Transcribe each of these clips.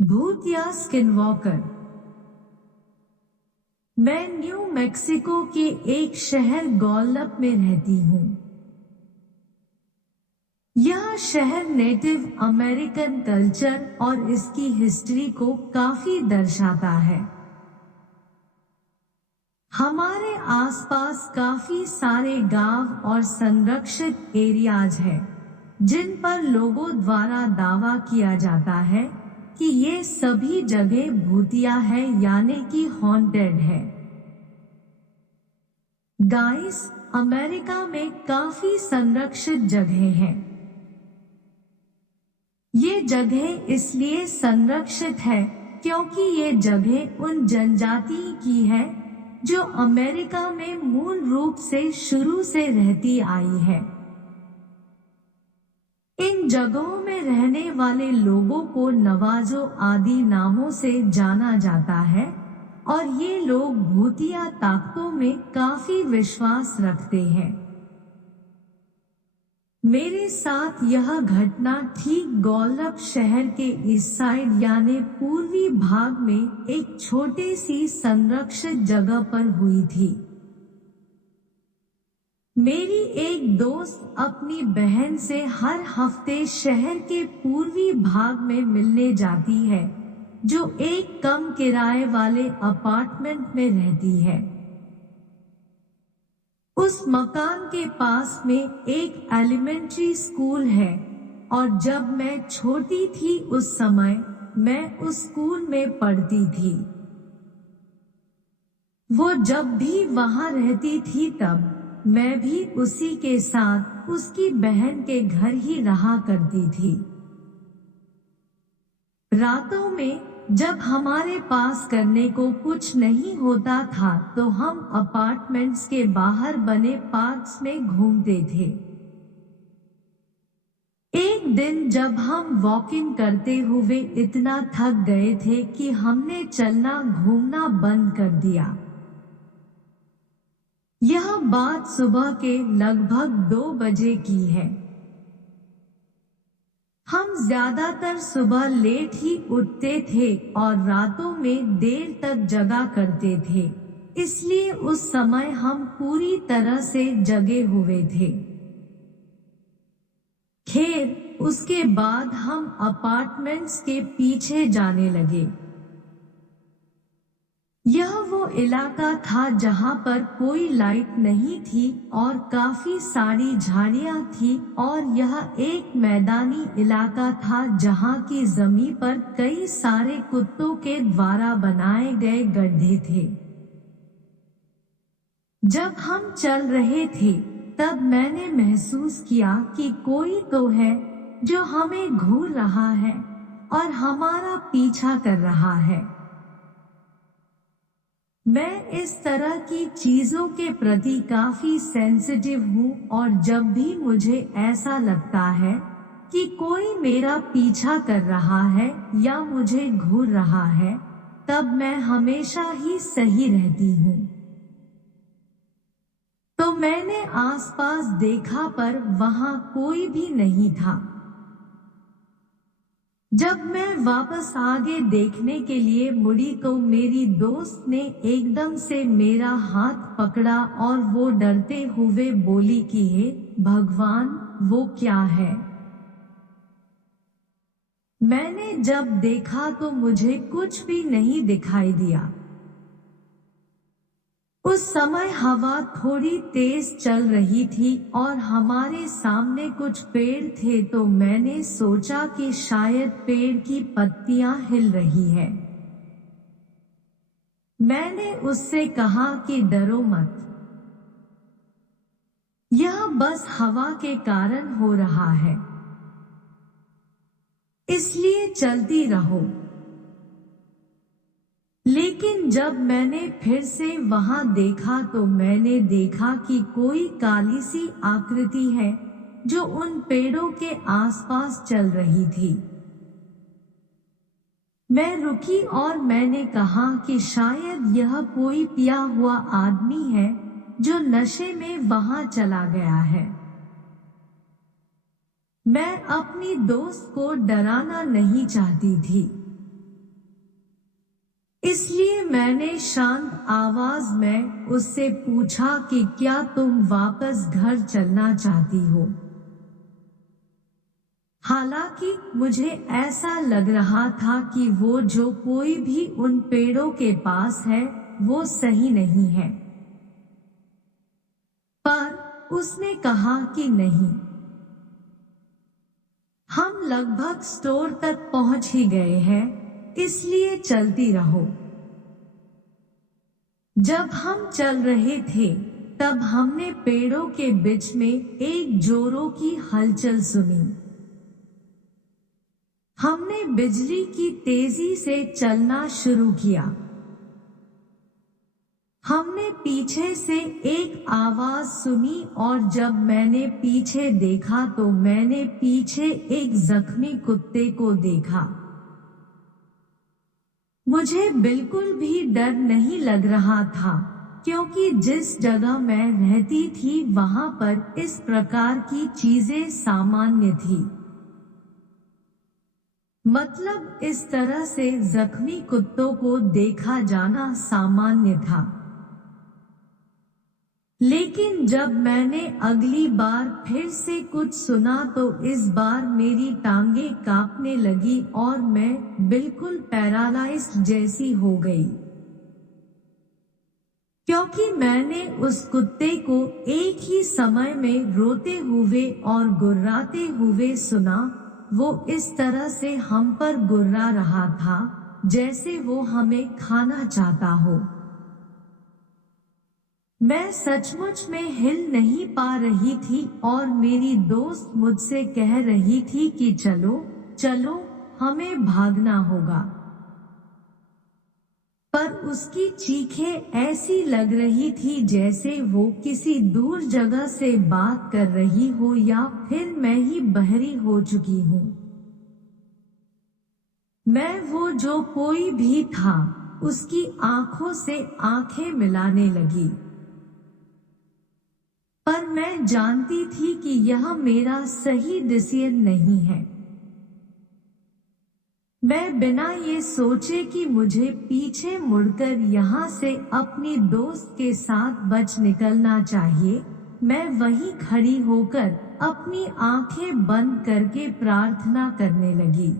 भूतिया स्किनवॉकर। मैं new Mexico के एक शहर गॉलप में रहती हूँ। यह शहर नेटिव अमेरिकन कल्चर और इसकी हिस्ट्री को काफी दर्शाता है। हमारे आसपास काफी सारे गांव और संरक्षित एरियाज हैं, जिन पर लोगों द्वारा दावा किया जाता है कि ये सभी जगह भूतिया है, यानी कि हॉन्टेड है। गाइस, अमेरिका में काफी संरक्षित जगह हैं। ये जगह इसलिए संरक्षित है क्योंकि ये जगह उन जनजाति की है जो अमेरिका में मूल रूप से शुरू से रहती आई है। इन जगहों में रहने वाले लोगों को नवाजो आदि नामों से जाना जाता है और ये लोग भूतिया ताकतों में काफी विश्वास रखते हैं। मेरे साथ यह घटना ठीक गॉलप शहर के इस साइड यानी पूर्वी भाग में एक छोटी सी संरक्षित जगह पर हुई थी। मेरी एक दोस्त अपनी बहन से हर हफ्ते शहर के पूर्वी भाग में मिलने जाती है, जो एक कम किराए वाले अपार्टमेंट में रहती है। उस मकान के पास में एक एलिमेंट्री स्कूल है और जब मैं छोटी थी उस समय मैं उस स्कूल में पढ़ती थी। वो जब भी वहां रहती थी तब मैं भी उसी के साथ उसकी बहन के घर ही रहा करती थी। रातों में जब हमारे पास करने को कुछ नहीं होता था तो हम अपार्टमेंट्स के बाहर बने पार्क्स में घूमते थे। एक दिन जब हम वॉकिंग करते हुए इतना थक गए थे कि हमने चलना घूमना बंद कर दिया। यह बात सुबह के लगभग 2 बजे की है। हम ज्यादातर सुबह लेट ही उठते थे और रातों में देर तक जगा करते थे, इसलिए उस समय हम पूरी तरह से जगे हुए थे। खैर, उसके बाद हम अपार्टमेंट्स के पीछे जाने लगे। यह वो इलाका था जहां पर कोई लाइट नहीं थी और काफी सारी झाड़ियां थी और यह एक मैदानी इलाका था जहां की जमीन पर कई सारे कुत्तों के द्वारा बनाए गए गड्ढे थे। जब हम चल रहे थे तब मैंने महसूस किया कि कोई तो है जो हमें घूर रहा है और हमारा पीछा कर रहा है। मैं इस तरह की चीजों के प्रति काफी सेंसिटिव हूँ और जब भी मुझे ऐसा लगता है कि कोई मेरा पीछा कर रहा है या मुझे घूर रहा है, तब मैं हमेशा ही सही रहती हूँ। तो मैंने आसपास देखा पर वहां कोई भी नहीं था। जब मैं वापस आगे देखने के लिए मुड़ी तो मेरी दोस्त ने एकदम से मेरा हाथ पकड़ा और वो डरते हुए बोली कि हे भगवान, वो क्या है? मैंने जब देखा तो मुझे कुछ भी नहीं दिखाई दिया। उस समय हवा थोड़ी तेज चल रही थी और हमारे सामने कुछ पेड़ थे, तो मैंने सोचा कि शायद पेड़ की पत्तियां हिल रही है। मैंने उससे कहा कि डरो मत, यह बस हवा के कारण हो रहा है, इसलिए चलती रहो। लेकिन जब मैंने फिर से वहां देखा तो मैंने देखा कि कोई काली सी आकृति है जो उन पेड़ों के आसपास चल रही थी। मैं रुकी और मैंने कहा कि शायद यह कोई पिया हुआ आदमी है जो नशे में वहां चला गया है। मैं अपनी दोस्त को डराना नहीं चाहती थी, इसलिए मैंने शांत आवाज में उससे पूछा कि क्या तुम वापस घर चलना चाहती हो। हालांकि मुझे ऐसा लग रहा था कि वो जो कोई भी उन पेड़ों के पास है वो सही नहीं है, पर उसने कहा कि नहीं। हम लगभग स्टोर तक पहुंच ही गए हैं, इसलिए चलती रहो। जब हम चल रहे थे तब हमने पेड़ों के बीच में एक जोरों की हलचल सुनी। हमने बिजली की तेजी से चलना शुरू किया। हमने पीछे से एक आवाज सुनी और जब मैंने पीछे देखा तो मैंने पीछे एक जख्मी कुत्ते को देखा। मुझे बिल्कुल भी डर नहीं लग रहा था, क्योंकि जिस जगह मैं रहती थी वहां पर इस प्रकार की चीजें सामान्य थी। मतलब इस तरह से जख्मी कुत्तों को देखा जाना सामान्य था। लेकिन जब मैंने अगली बार फिर से कुछ सुना तो इस बार मेरी टांगें कांपने लगी और मैं बिल्कुल पैरालाइज्ड जैसी हो गई, क्योंकि मैंने उस कुत्ते को एक ही समय में रोते हुए और गुर्राते हुए सुना। वो इस तरह से हम पर गुर्रा रहा था जैसे वो हमें खाना चाहता हो। मैं सचमुच में हिल नहीं पा रही थी और मेरी दोस्त मुझसे कह रही थी कि चलो चलो, हमें भागना होगा। पर उसकी चीखें ऐसी लग रही थी जैसे वो किसी दूर जगह से बात कर रही हो या फिर मैं ही बहरी हो चुकी हूँ। मैं वो जो कोई भी था उसकी आंखों से आंखें मिलाने लगी, पर मैं जानती थी कि यह मेरा सही डिसीजन नहीं है। मैं बिना ये सोचे कि मुझे पीछे मुड़कर यहाँ से अपनी दोस्त के साथ बच निकलना चाहिए, मैं वहीं खड़ी होकर अपनी आंखें बंद करके प्रार्थना करने लगी।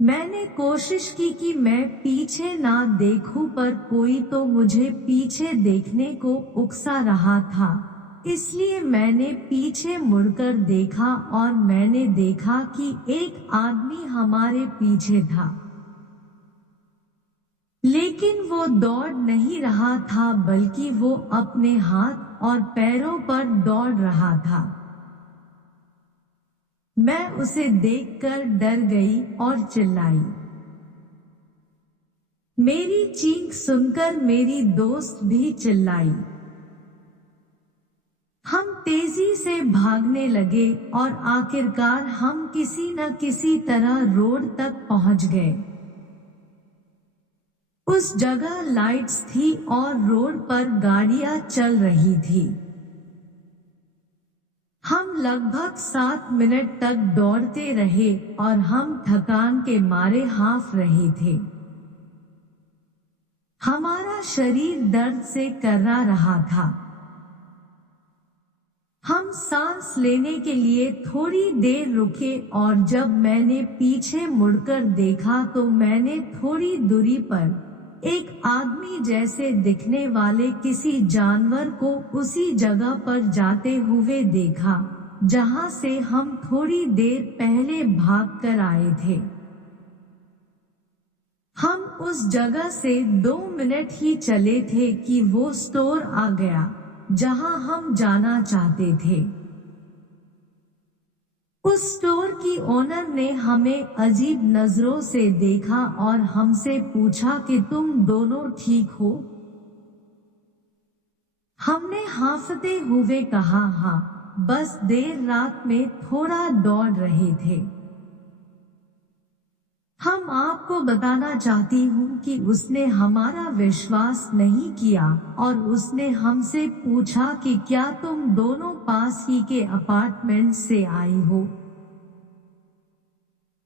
मैंने कोशिश की कि मैं पीछे ना देखूं, पर कोई तो मुझे पीछे देखने को उकसा रहा था, इसलिए मैंने पीछे मुड़कर देखा और मैंने देखा कि एक आदमी हमारे पीछे था। लेकिन वो दौड़ नहीं रहा था, बल्कि वो अपने हाथ और पैरों पर दौड़ रहा था। मैं उसे देखकर डर गई और चिल्लाई। मेरी चीख सुनकर मेरी दोस्त भी चिल्लाई। हम तेजी से भागने लगे और आखिरकार हम किसी न किसी तरह रोड तक पहुंच गए। उस जगह लाइट्स थी और रोड पर गाड़ियां चल रही थी। हम लगभग 7 मिनट तक दौड़ते रहे और हम थकान के मारे हांफ रहे थे। हमारा शरीर दर्द से कर्रा रहा था। हम सांस लेने के लिए थोड़ी देर रुके और जब मैंने पीछे मुड़कर देखा तो मैंने थोड़ी दूरी पर एक आदमी जैसे दिखने वाले किसी जानवर को उसी जगह पर जाते हुए देखा जहां से हम थोड़ी देर पहले भागकर आए थे। हम उस जगह से 2 मिनट ही चले थे कि वो स्टोर आ गया जहां हम जाना चाहते थे। उस स्टोर की ओनर ने हमें अजीब नजरों से देखा और हमसे पूछा कि तुम दोनों ठीक हो? हमने हांफते हुए कहा हाँ, बस देर रात में थोड़ा दौड़ रहे थे। हम आपको बताना चाहती हूँ कि उसने हमारा विश्वास नहीं किया और उसने हमसे पूछा कि क्या तुम दोनों पास ही के अपार्टमेंट से आई हो।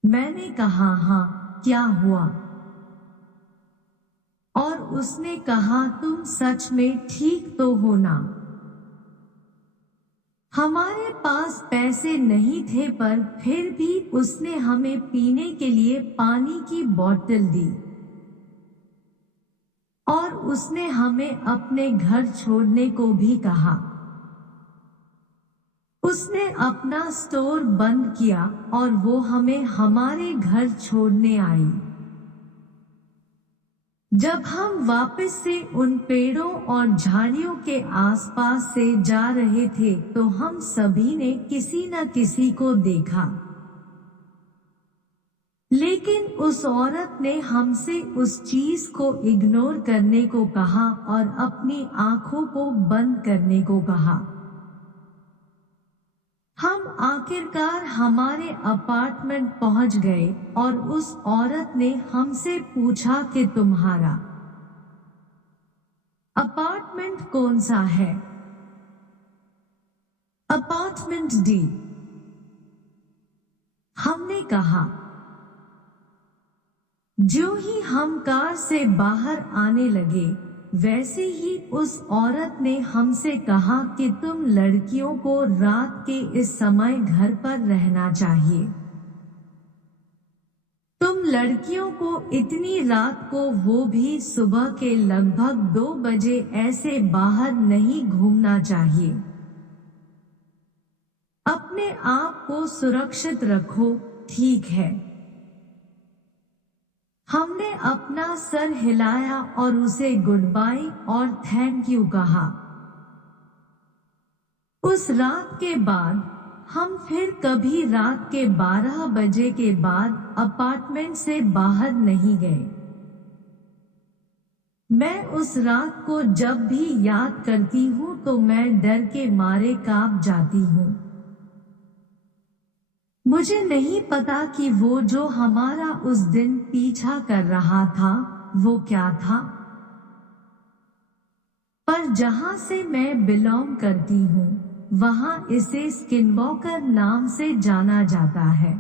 मैंने कहा हाँ, क्या हुआ? और उसने कहा तुम सच में ठीक तो हो ना? हमारे पास पैसे नहीं थे पर फिर भी उसने हमें पीने के लिए पानी की बोतल दी और उसने हमें अपने घर छोड़ने को भी कहा। उसने अपना स्टोर बंद किया और वो हमें हमारे घर छोड़ने आई। जब हम वापस से उन पेड़ों और झाड़ियों के आसपास से जा रहे थे तो हम सभी ने किसी न किसी को देखा, लेकिन उस औरत ने हमसे उस चीज को इग्नोर करने को कहा और अपनी आंखों को बंद करने को कहा। हम आखिरकार हमारे अपार्टमेंट पहुंच गए और उस औरत ने हमसे पूछा कि तुम्हारा अपार्टमेंट कौन सा है? Apartment D. हमने कहा। जो ही हम कार से बाहर आने लगे वैसे ही उस औरत ने हमसे कहा कि तुम लड़कियों को रात के इस समय घर पर रहना चाहिए। तुम लड़कियों को इतनी रात को, वो भी सुबह के लगभग 2 बजे, ऐसे बाहर नहीं घूमना चाहिए। अपने आप को सुरक्षित रखो, ठीक है? हमने अपना सर हिलाया और उसे गुड बाय और थैंक यू कहा। उस रात के बाद हम फिर कभी रात के 12 बजे के बाद अपार्टमेंट से बाहर नहीं गए। मैं उस रात को जब भी याद करती हूँ तो मैं डर के मारे कांप जाती हूँ। मुझे नहीं पता कि वो जो हमारा उस दिन पीछा कर रहा था वो क्या था, पर जहां से मैं बिलोंग करती हूँ वहां इसे स्किनवॉकर नाम से जाना जाता है।